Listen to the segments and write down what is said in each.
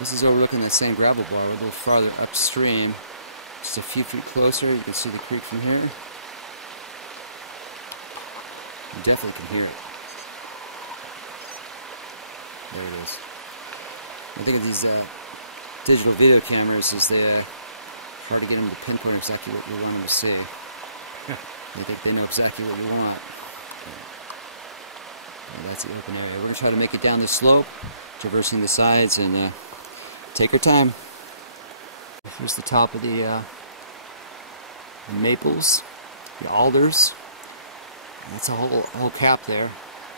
This is overlooking that same gravel bar, a little farther upstream. Just a few feet closer, you can see the creek from here. You definitely can hear it. There it is. I think of these digital video cameras is hard to get them to pinpoint exactly what we want them to see. I think they know exactly what we want. And that's the open area. We're going to try to make it down this slope, traversing the sides, and take our time. Here's the top of the maples, the alders. That's a whole cap there.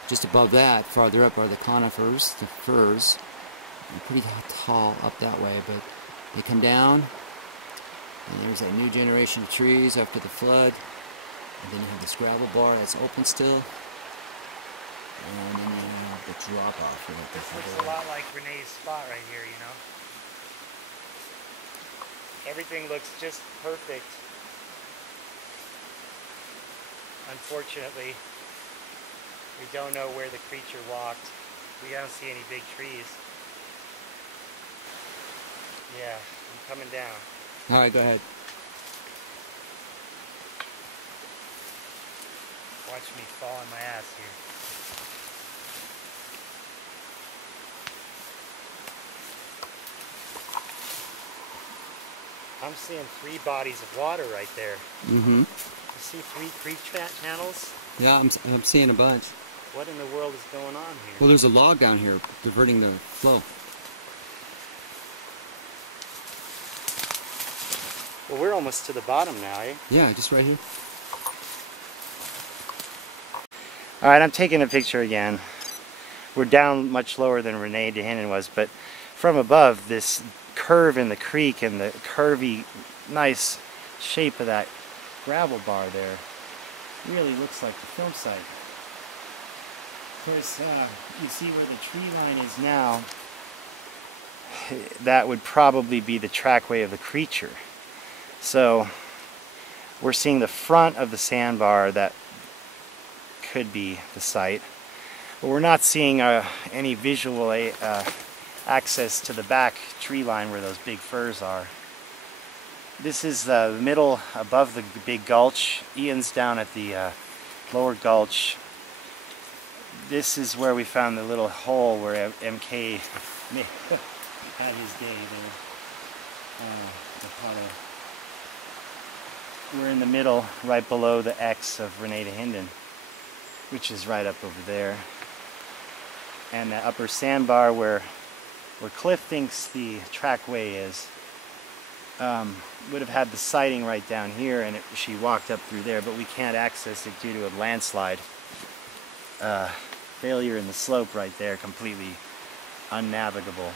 Just above that, farther up, are the conifers, the firs. They're pretty tall up that way, but they come down, and there's a new generation of trees after the flood. And then you have this gravel bar that's open still, and then you have the drop off. This looks a lot like Renee's spot right here, you know. Everything looks just perfect. Unfortunately, we don't know where the creature walked. We don't see any big trees. Yeah, I'm coming down. Alright, go ahead. Watch me fall on my ass here. I'm seeing 3 bodies of water right there. Mm-hmm. You see 3 creek channels? Yeah, I'm seeing a bunch. What in the world is going on here? Well, there's a log down here diverting the flow. Well, we're almost to the bottom now, eh? Yeah, just right here. Alright, I'm taking a picture again. We're down much lower than Renee DeHinden was, but from above, this curve in the creek and the curvy, nice shape of that gravel bar there really looks like the film site. Of course, you see where the tree line is now. That would probably be the trackway of the creature. So we're seeing the front of the sandbar that could be the site, but we're not seeing any visual access to the back tree line where those big firs are. This is the middle above the big gulch. Ian's down at the lower gulch. This is where we found the little hole where MK had his day there. We're in the middle, right below the X of Renee DeHinden, which is right up over there. And the upper sandbar where Cliff thinks the trackway is, would have had the sighting right down here, and she walked up through there, but we can't access it due to a landslide. Failure in the slope right there, completely unnavigable.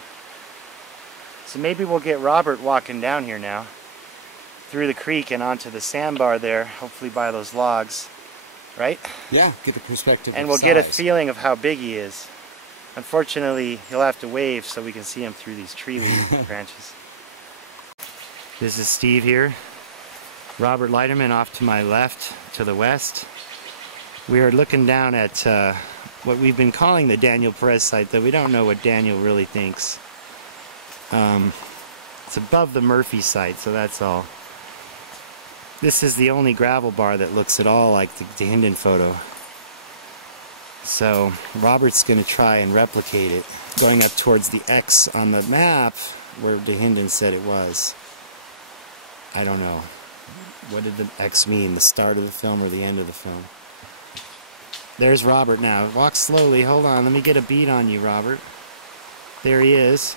So maybe we'll get Robert walking down here now, through the creek and onto the sandbar there, hopefully by those logs, right? Yeah, get a perspective and we'll get a feeling of how big he is. Unfortunately, he'll have to wave so we can see him through these tree branches. This is Steve here. Robert Leiterman off to my left, to the west. We are looking down at what we've been calling the Daniel Perez site, though we don't know what Daniel really thinks. It's above the Murphy site, so that's all. This is the only gravel bar that looks at all like the DeHinden photo. So Robert's going to try and replicate it, going up towards the X on the map where DeHinden said it was. I don't know. What did the X mean? The start of the film or the end of the film? There's Robert now. Walk slowly. Hold on. Let me get a beat on you, Robert. There he is.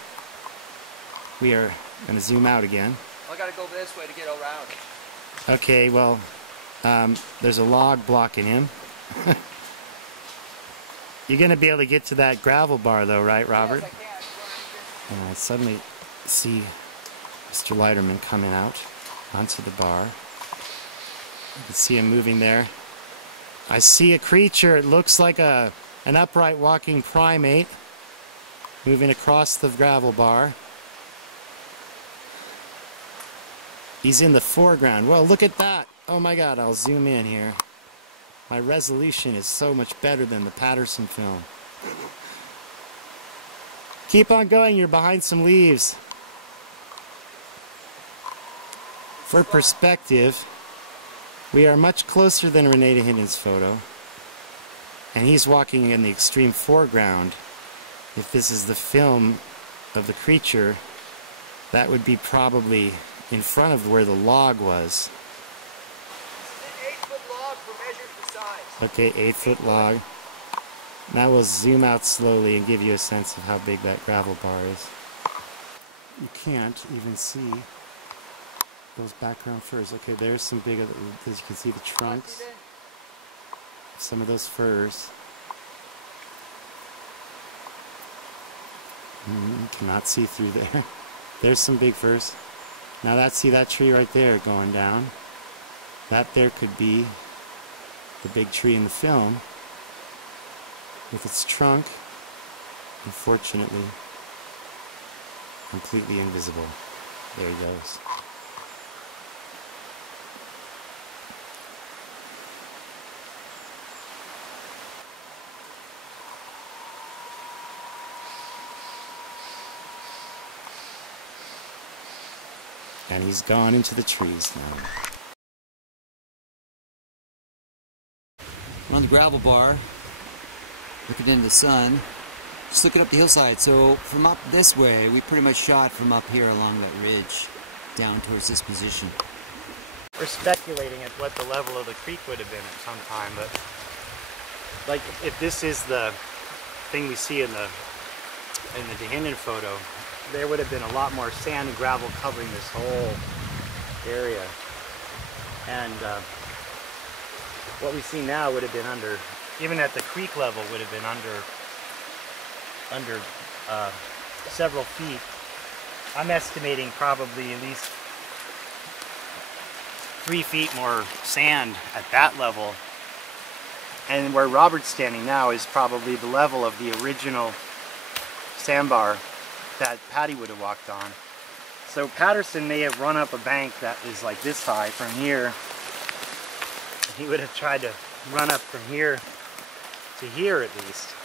We are going to zoom out again. I got to go this way to get around. Okay, well, there's a log blocking him. You're going to be able to get to that gravel bar, though, right, Robert? Yes, I can. I suddenly see Mr. Leiterman coming out onto the bar. You can see him moving there. I see a creature. It looks like an upright walking primate moving across the gravel bar. He's in the foreground. Well, look at that. Oh my God, I'll zoom in here. My resolution is so much better than the Patterson film. Keep on going, you're behind some leaves. For perspective, we are much closer than Renee to hit his photo. And he's walking in the extreme foreground. If this is the film of the creature, that would be probably in front of where the log was. An 8-foot log for measured for size. Okay, 8-foot log. Now we'll zoom out slowly and give you a sense of how big that gravel bar is. You can't even see those background firs. Okay, there's some big, as you can see the trunks. Some of those firs. You cannot see through there. There's some big firs. Now see that tree right there going down. That there could be the big tree in the film with its trunk, unfortunately, completely invisible. There he goes. And he's gone into the trees now. We're on the gravel bar, looking into the sun, just looking up the hillside. So from up this way, we pretty much shot from up here along that ridge down towards this position. We're speculating at what the level of the creek would have been at some time, but like if this is the thing we see in the Dehinden photo, there would have been a lot more sand and gravel covering this whole area. And what we see now would have been under, even at the creek level, would have been under several feet. I'm estimating probably at least 3 feet more sand at that level. And where Robert's standing now is probably the level of the original sandbar that Patty would have walked on. So Patterson may have run up a bank that is like this high from here. He would have tried to run up from here to here at least.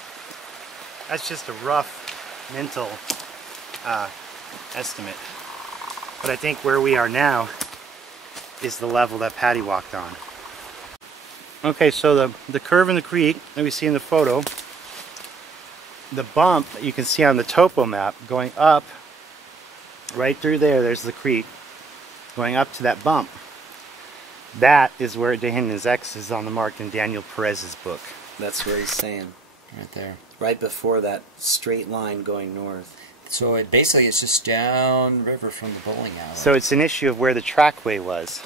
That's just a rough mental estimate. But I think where we are now is the level that Patty walked on. Okay, so the curve in the creek that we see in the photo, the bump that you can see on the topo map going up right through there's the creek going up to that bump. That is where Dehinden's X is on the mark in Daniel Perez's book. That's where he's saying, right there, right before that straight line going north. So basically it's just down river from the bowling alley. So it's an issue of where the trackway was.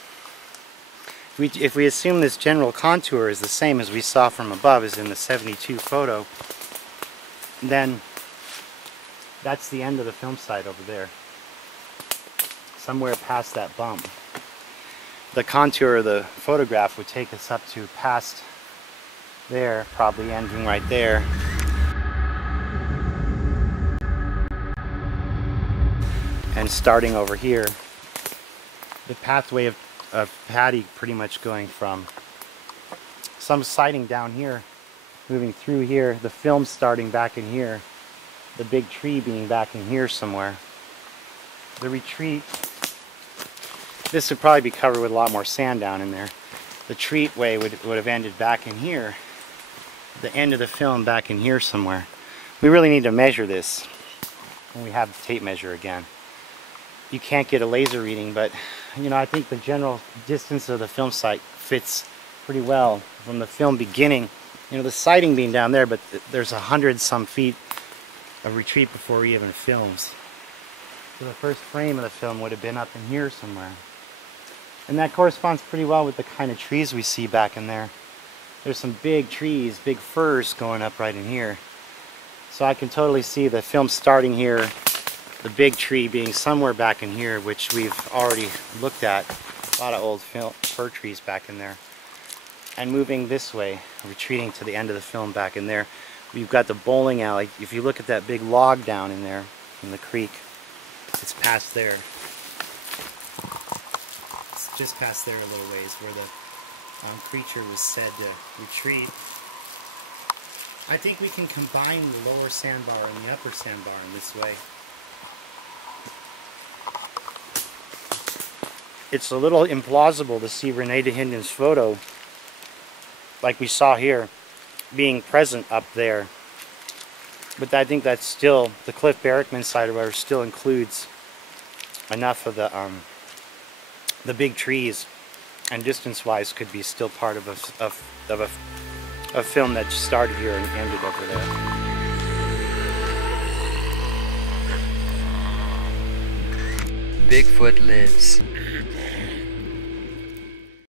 If we assume this general contour is the same as we saw from above, as in the 72 photo, then that's the end of the film site over there. Somewhere past that bump. The contour of the photograph would take us up to past there, probably ending right there. And starting over here. The pathway of Patty pretty much going from some sighting down here, moving through here, the film starting back in here, the big tree being back in here somewhere. The retreat, this would probably be covered with a lot more sand down in there. The retreat way would have ended back in here, the end of the film back in here somewhere. We really need to measure this when we have the tape measure again. You can't get a laser reading, but you know, I think the general distance of the film site fits pretty well from the film beginning. You know, the sighting being down there, but there's 100-some feet of retreat before he even films. So the first frame of the film would have been up in here somewhere. And that corresponds pretty well with the kind of trees we see back in there. There's some big trees, big firs going up right in here. So I can totally see the film starting here, the big tree being somewhere back in here, which we've already looked at. A lot of old fir trees back in there. And moving this way, retreating to the end of the film back in there. We've got the bowling alley. If you look at that big log down in there, in the creek, it's past there. It's just past there a little ways, where the creature was said to retreat. I think we can combine the lower sandbar and the upper sandbar in this way. It's a little implausible to see Rene Dahinden's photo, like we saw here, being present up there. But I think that's still, the Cliff Barrickman site or whatever still includes enough of the big trees, and distance-wise could be still part of a film that started here and ended over there. Bigfoot lives.